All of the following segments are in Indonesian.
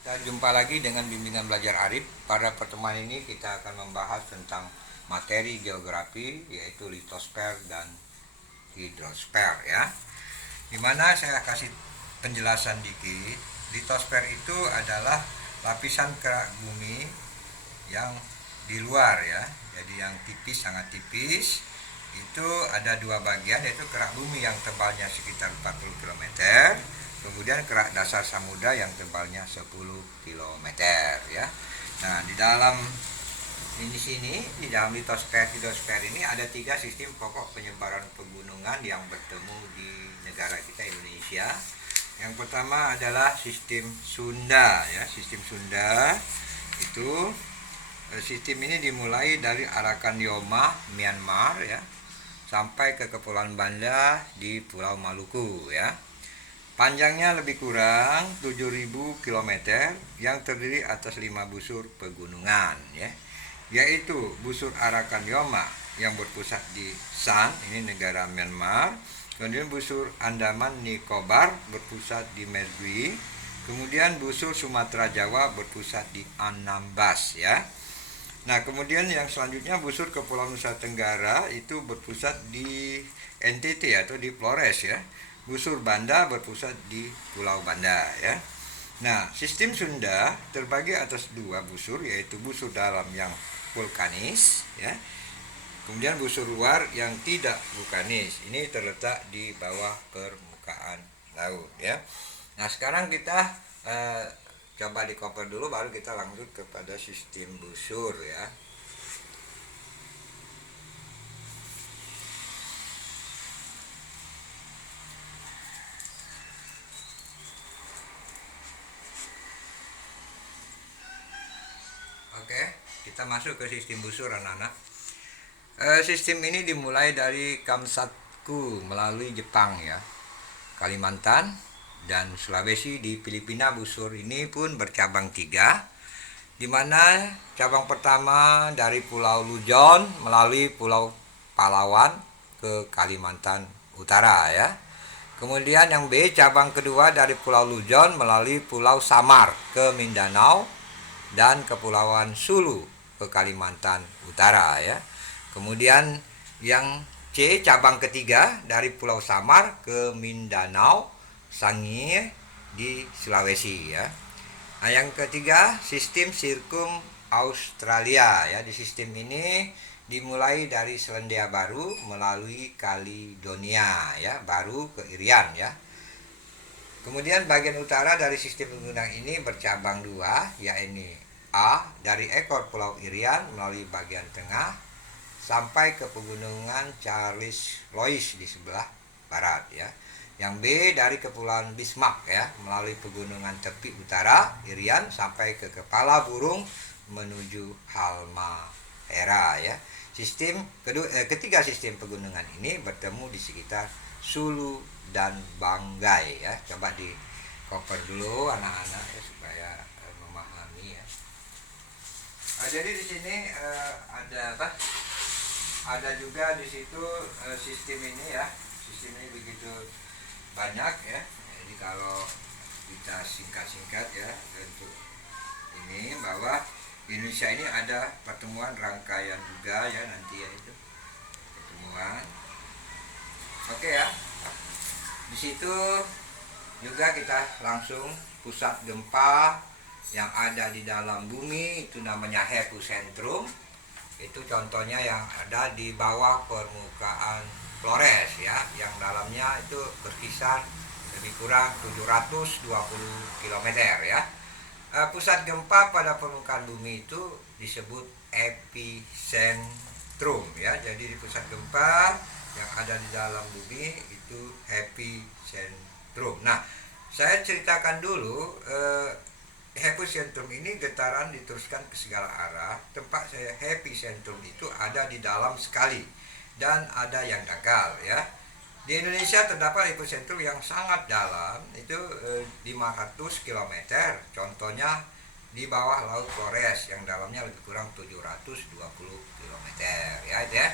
Kita jumpa lagi dengan bimbingan belajar Arif. Pada pertemuan ini kita akan membahas tentang materi geografi, yaitu litosfer dan hidrosfer ya. Dimana saya kasih penjelasan dikit. Litosfer itu adalah lapisan kerak bumi yang di luar ya. Jadi yang tipis, sangat tipis. Itu ada dua bagian, yaitu kerak bumi yang tebalnya sekitar 40 km. Kemudian kerak dasar samudra yang tebalnya 10 km ya. Nah, di dalam litosfer hidrosfer ini ada tiga sistem pokok penyebaran pegunungan yang bertemu di negara kita Indonesia. Yang pertama adalah sistem Sunda ya. Sistem Sunda itu sistem ini dimulai dari Arakan Yoma, Myanmar ya, sampai ke Kepulauan Banda di Pulau Maluku ya. Panjangnya lebih kurang 7.000 km yang terdiri atas 5 busur pegunungan ya. Yaitu busur Arakan Yoma yang berpusat di San, ini negara Myanmar. Kemudian busur Andaman Nicobar berpusat di Mergui. Kemudian busur Sumatera Jawa berpusat di Anambas ya. Nah, kemudian yang selanjutnya busur Kepulauan Nusa Tenggara itu berpusat di NTT atau di Flores ya. Busur Banda berpusat di Pulau Banda ya. Nah, sistem Sunda terbagi atas dua busur, yaitu busur dalam yang vulkanis ya. Kemudian busur luar yang tidak vulkanis. Ini terletak di bawah permukaan laut ya. Nah, sekarang kita coba di cover dulu, baru kita lanjut kepada sistem busur ya. Oke, kita masuk ke sistem busur anak-anak. Sistem ini dimulai dari Kamsatku melalui Jepang ya, Kalimantan dan Sulawesi. Di Filipina busur ini pun bercabang 3, di mana cabang pertama dari Pulau Luzon melalui Pulau Palawan ke Kalimantan Utara ya. Kemudian yang B, cabang kedua dari Pulau Luzon melalui Pulau Samar ke Mindanao dan Kepulauan Sulu ke Kalimantan Utara ya. Kemudian yang C, cabang ketiga dari Pulau Samar ke Mindanao, Sangir di Sulawesi ya. Nah, yang ketiga sistem Sirkum Australia ya. Di sistem ini dimulai dari Selandia Baru melalui Kaledonia ya, baru ke Irian ya. Kemudian bagian utara dari sistem pegunungan ini bercabang 2, yaitu A dari ekor Pulau Irian melalui bagian tengah sampai ke pegunungan Charles Lois di sebelah barat ya. Yang B dari Kepulauan Bismarck ya, melalui pegunungan tepi utara Irian sampai ke Kepala Burung menuju Halmahera ya. Ketiga sistem pegunungan ini bertemu di sekitar Sulu dan Banggai ya. Coba di cover dulu anak-anak ya, supaya memahami ya. Jadi di sini ada apa? Ada juga di situ sistem ini ya. Sistem ini begitu banyak ya. Jadi kalau kita singkat-singkat ya untuk ini, bahwa Indonesia ini ada pertemuan rangkaian juga ya nanti ya, itu pertemuan. Oke ya. Di situ juga kita langsung pusat gempa yang ada di dalam bumi itu namanya epicentrum. Itu contohnya yang ada di bawah permukaan Flores ya, yang dalamnya itu berkisar lebih kurang 720 km ya. Pusat gempa pada permukaan bumi itu disebut epicentrum ya. Jadi di pusat gempa yang ada di dalam bumi itu epicentrum. Nah, saya ceritakan dulu, epicentrum ini getaran diteruskan ke segala arah. Tempat saya epicentrum itu ada di dalam sekali dan ada yang dangkal ya. Di Indonesia terdapat epicentrum yang sangat dalam, itu 500 km. Contohnya di bawah Laut Flores yang dalamnya lebih kurang 720 km ya.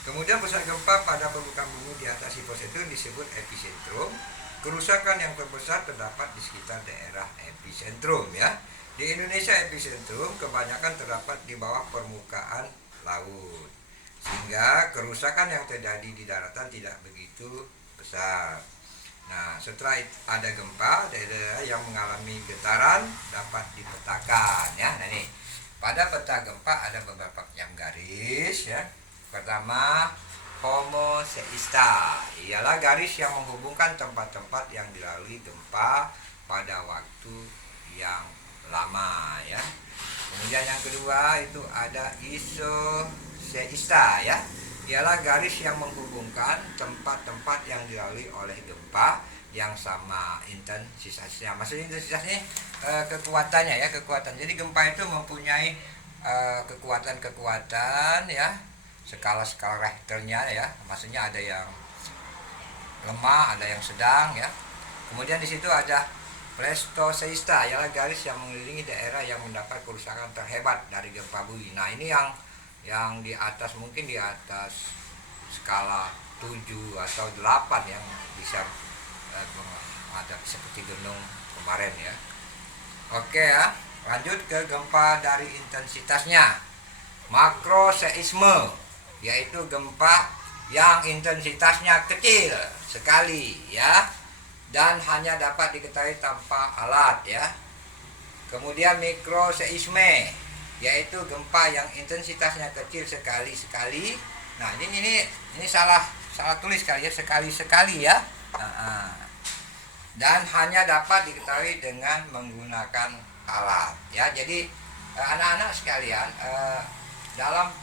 Kemudian pusat gempa pada permukaan bumi di atas epicentrum disebut epicentrum. kerusakan yang terbesar terdapat di sekitar daerah epicentrum ya. Di Indonesia epicentrum kebanyakan terdapat di bawah permukaan laut, sehingga kerusakan yang terjadi di daratan tidak begitu besar. Nah, setelah ada gempa, daerah yang mengalami getaran dapat dipetakan ya. Nah, ini pada peta gempa ada beberapa yang garis ya. Pertama, Homo seista, ialah garis yang menghubungkan tempat-tempat yang dilalui gempa pada waktu yang lama ya. Kemudian yang kedua itu ada isoseista ya, ialah garis yang menghubungkan tempat-tempat yang dilalui oleh gempa yang sama intensitasnya. Maksudnya intensitasnya kekuatannya ya, kekuatan. Jadi gempa itu mempunyai kekuatan-kekuatan ya, skala-skala Richternya ya. Maksudnya ada yang lemah, ada yang sedang ya. Kemudian di situ ada Pleistocesta, ialah garis yang mengelilingi daerah yang mendapat kerusakan terhebat dari gempa bumi. Nah, ini yang di atas, mungkin di atas skala 7 atau 8 yang bisa ada seperti gunung kemarin ya. Oke ya, lanjut ke gempa dari intensitasnya. Makroseisme, yaitu gempa yang intensitasnya kecil sekali ya, dan hanya dapat diketahui tanpa alat ya. Kemudian mikroseisme, yaitu gempa yang intensitasnya kecil sekali-sekali. Nah, ini salah tulis kali ya, sekali-sekali ya. Dan hanya dapat diketahui dengan menggunakan alat ya. Jadi anak-anak sekalian, dalam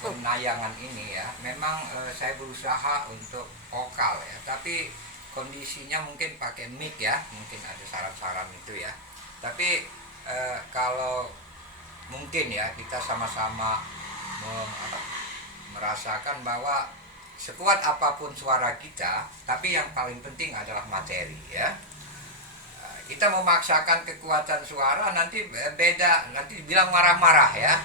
penayangan ini ya, memang saya berusaha untuk vokal ya, tapi kondisinya mungkin pakai mic ya, mungkin ada saran-saran itu ya. Tapi kalau mungkin ya kita sama-sama merasakan bahwa sekuat apapun suara kita, tapi yang paling penting adalah materi ya. Kita memaksakan kekuatan suara nanti beda, nanti dibilang marah-marah ya.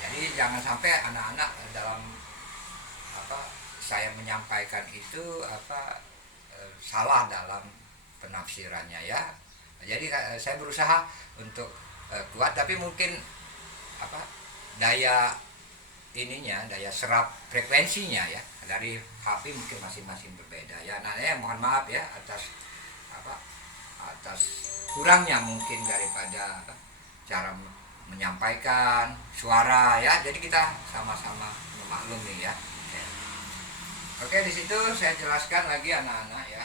Jadi jangan sampai anak-anak dalam saya menyampaikan itu salah dalam penafsirannya ya. Jadi saya berusaha untuk kuat, tapi mungkin daya serap frekuensinya ya dari HP mungkin masing-masing berbeda ya. Nah, mohon maaf ya atas kurangnya mungkin daripada cara menyampaikan suara ya. Jadi kita sama-sama memaklumi ya. Oke, di situ saya jelaskan lagi anak-anak ya,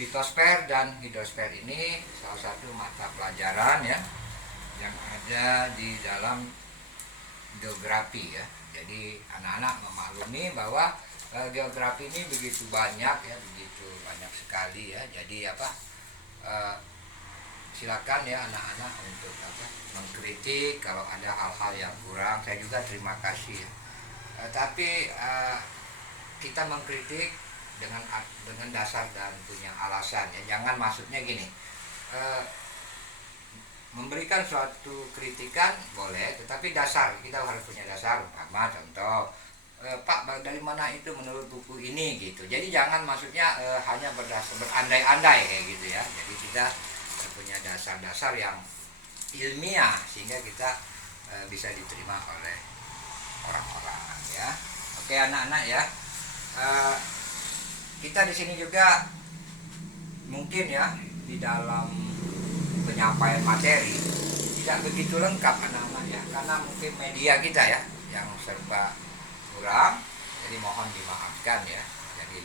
litosfer dan hidrosfer ini salah satu mata pelajaran ya yang ada di dalam geografi ya. Jadi anak-anak memaklumi bahwa geografi ini begitu banyak ya, begitu banyak sekali ya. Jadi silakan ya anak-anak untuk mengkritik kalau ada hal-hal yang kurang. Saya juga terima kasih ya. Tapi kita mengkritik dengan dasar dan punya alasan ya. Jangan maksudnya gini, memberikan suatu kritikan boleh, tetapi dasar kita harus punya dasar. Umpama contoh, Pak dari mana itu menurut buku ini gitu. Jadi jangan maksudnya hanya berandai-andai kayak gitu ya. Jadi kita punya dasar-dasar yang ilmiah sehingga kita bisa diterima oleh orang-orang ya. Oke anak-anak ya, kita di sini juga mungkin ya di dalam penyampaian materi tidak begitu lengkap anak-anak ya, karena mungkin media kita ya yang serba kurang, jadi mohon dimaafkan ya. Jadi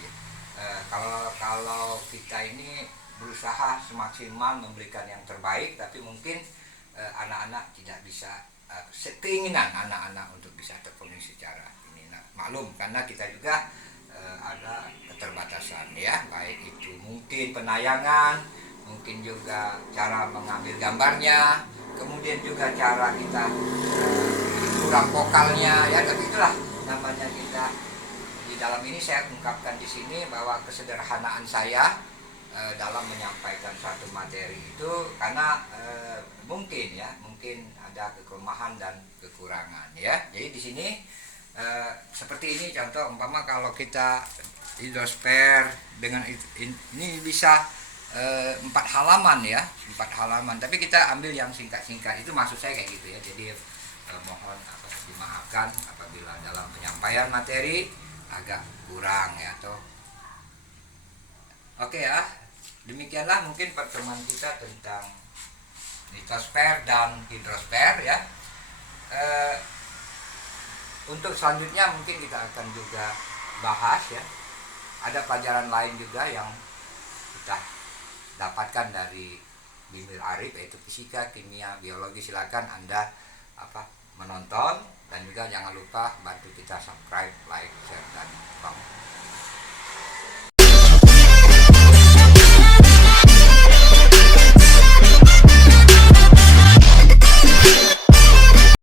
kalau kita ini berusaha semaksimal memberikan yang terbaik, tapi mungkin anak-anak tidak bisa, keinginan anak-anak untuk bisa terpenuhi secara ini. Nah, maklum karena kita juga ada keterbatasan ya, baik itu mungkin penayangan, mungkin juga cara mengambil gambarnya, kemudian juga cara kita kurang vokalnya ya. Tapi itulah namanya kita di dalam ini. Saya ungkapkan di sini bahwa kesederhanaan saya dalam menyampaikan suatu materi itu karena mungkin ada kelemahan dan kekurangan ya. Jadi di sini seperti ini contoh, umpama kalau kita hidrosfer dengan ini bisa 4 halaman ya, 4 halaman. Tapi kita ambil yang singkat-singkat. Itu maksud saya kayak gitu ya. Jadi mohon dimaafkan apabila dalam penyampaian materi agak kurang ya toh. Oke ya. Demikianlah mungkin pertemuan kita tentang litosfer dan hidrosfer ya. Untuk selanjutnya mungkin kita akan juga bahas ya. Ada pelajaran lain juga yang kita dapatkan dari Bimil Arif, yaitu fisika, kimia, biologi. Silakan Anda menonton, dan juga jangan lupa bantu kita subscribe, like, share, dan komen.